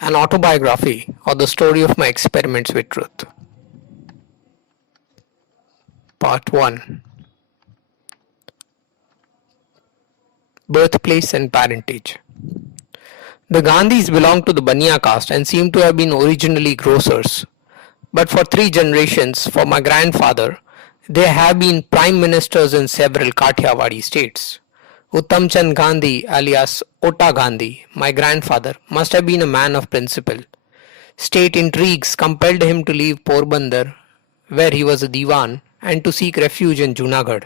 An autobiography or the story of my experiments with truth. Part 1. Birthplace and parentage. The Gandhis belonged to the Baniya caste and seem to have been originally grocers. But for 3 generations, for my grandfather, they have been prime ministers in several Kathiawadi states. Uttam Chand Gandhi alias Ota Gandhi, my grandfather, must have been a man of principle. State intrigues compelled him to leave Porbandar, where he was a diwan, and to seek refuge in Junagadh.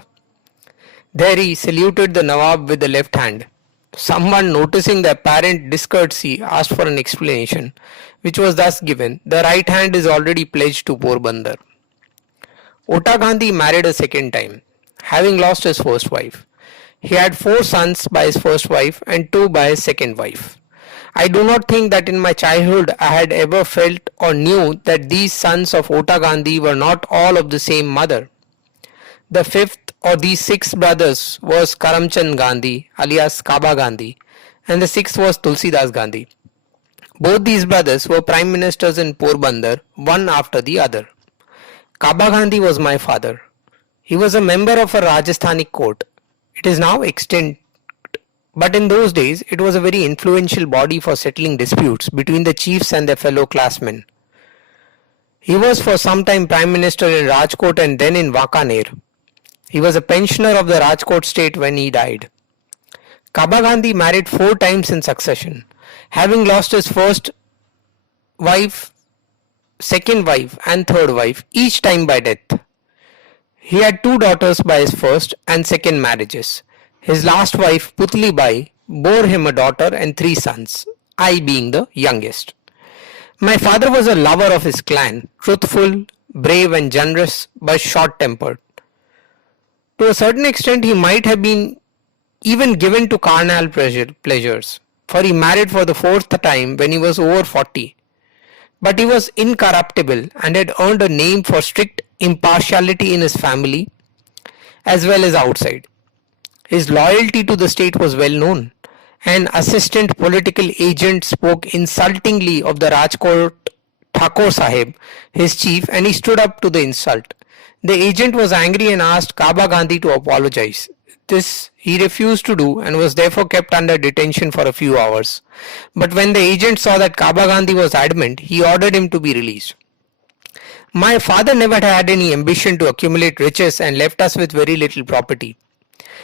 There he saluted the Nawab with the left hand. Someone, noticing the apparent discourtesy, asked for an explanation, which was thus given: the right hand is already pledged to Porbandar. Ota Gandhi married a second time, having lost his first wife. He had 4 sons by his first wife and 2 by his second wife. I do not think that in my childhood I had ever felt or knew that these sons of Ota Gandhi were not all of the same mother. The fifth or these 6 brothers was Karamchand Gandhi alias Kaba Gandhi, and the sixth was Tulsidas Gandhi. Both these brothers were prime ministers in Porbandar, one after the other. Kaba Gandhi was my father. He was a member of a Rajasthani court. It is now extinct, but in those days it was a very influential body for settling disputes between the chiefs and their fellow classmen. He was for some time prime minister in Rajkot and then in Wakaner. He was a pensioner of the Rajkot state when he died. Kaba Gandhi married 4 times in succession, having lost his first wife, second wife and third wife, each time by death. He had 2 daughters by his first and second marriages. His last wife, Putli Bai, bore him a daughter and 3 sons, I being the youngest. My father was a lover of his clan, truthful, brave and generous, but short-tempered. To a certain extent, he might have been even given to carnal pleasures, for he married for the 4th time when he was over 40. But he was incorruptible and had earned a name for strict impartiality in his family as well as outside. His loyalty to the state was well known. An assistant political agent spoke insultingly of the Rajkot Thakur Sahib, his chief, and he stood up to the insult. The agent was angry and asked Kaba Gandhi to apologize. This he refused to do and was therefore kept under detention for a few hours. But when the agent saw that Kaba Gandhi was adamant, he ordered him to be released. My father never had any ambition to accumulate riches and left us with very little property.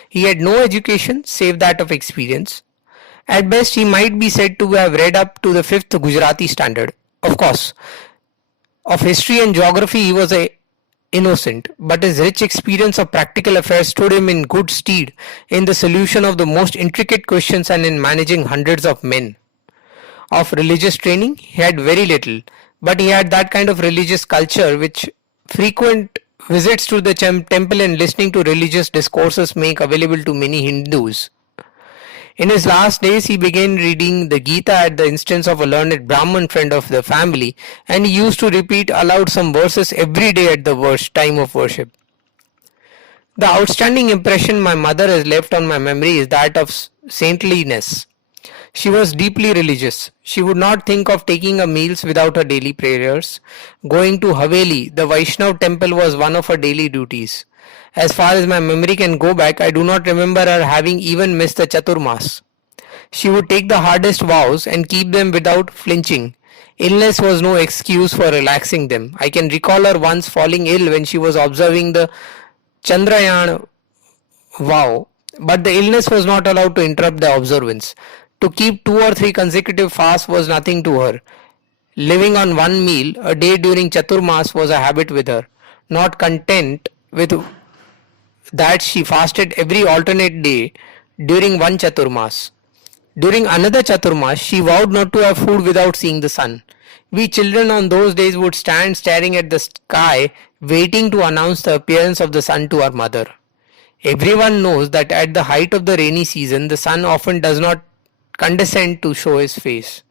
He had no education save that of experience. At best, he might be said to have read up to the 5th Gujarati standard. Of course, of history and geography he was innocent, but his rich experience of practical affairs stood him in good stead in the solution of the most intricate questions and in managing hundreds of men. Of religious training he had very little, but he had that kind of religious culture which frequent visits to the temple and listening to religious discourses make available to many Hindus. In his last days, he began reading the Gita at the instance of a learned Brahman friend of the family, and he used to repeat aloud some verses every day at the time of worship. The outstanding impression my mother has left on my memory is that of saintliness. She was deeply religious. She would not think of taking her meals without her daily prayers. Going to Haveli, the Vaishnav temple, was one of her daily duties. As far as my memory can go back, I do not remember her having even missed the Chaturmas. She would take the hardest vows and keep them without flinching. Illness was no excuse for relaxing them. I can recall her once falling ill when she was observing the Chandrayaan vow, but the illness was not allowed to interrupt the observance. To keep 2 or 3 consecutive fasts was nothing to her. Living on one meal a day during Chaturmas was a habit with her. Not content with that, she fasted every alternate day during one Chaturmas. During another Chaturmas, she vowed not to have food without seeing the sun. We children on those days would stand staring at the sky, waiting to announce the appearance of the sun to our mother. Everyone knows that at the height of the rainy season, the sun often does not condescend to show his face.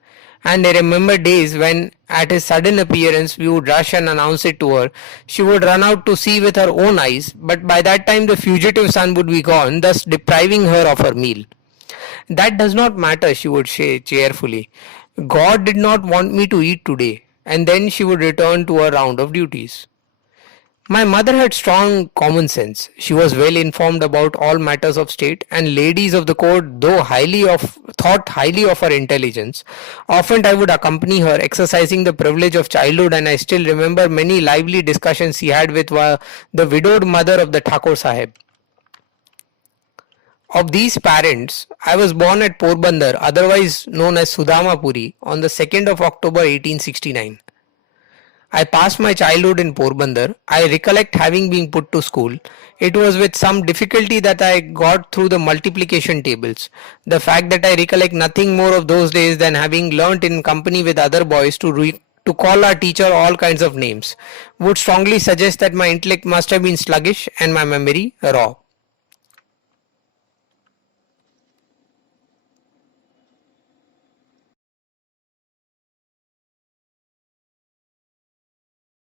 And I remember days when at his sudden appearance we would rush and announce it to her. She would run out to see with her own eyes, but by that time the fugitive sun would be gone, thus depriving her of her meal. That does not matter, she would say cheerfully. God did not want me to eat today, and then she would return to her round of duties. My mother had strong common sense. She was well informed about all matters of state, and ladies of the court, though thought highly of her intelligence. Often I would accompany her, exercising the privilege of childhood, and I still remember many lively discussions she had with the widowed mother of the Thakur Sahib. Of these parents, I was born at Porbandar, otherwise known as Sudamapuri, on the 2nd of October 1869. I passed my childhood in Porbandar. I recollect having been put to school. It was with some difficulty that I got through the multiplication tables. The fact that I recollect nothing more of those days than having learnt in company with other boys to call our teacher all kinds of names would strongly suggest that my intellect must have been sluggish and my memory raw.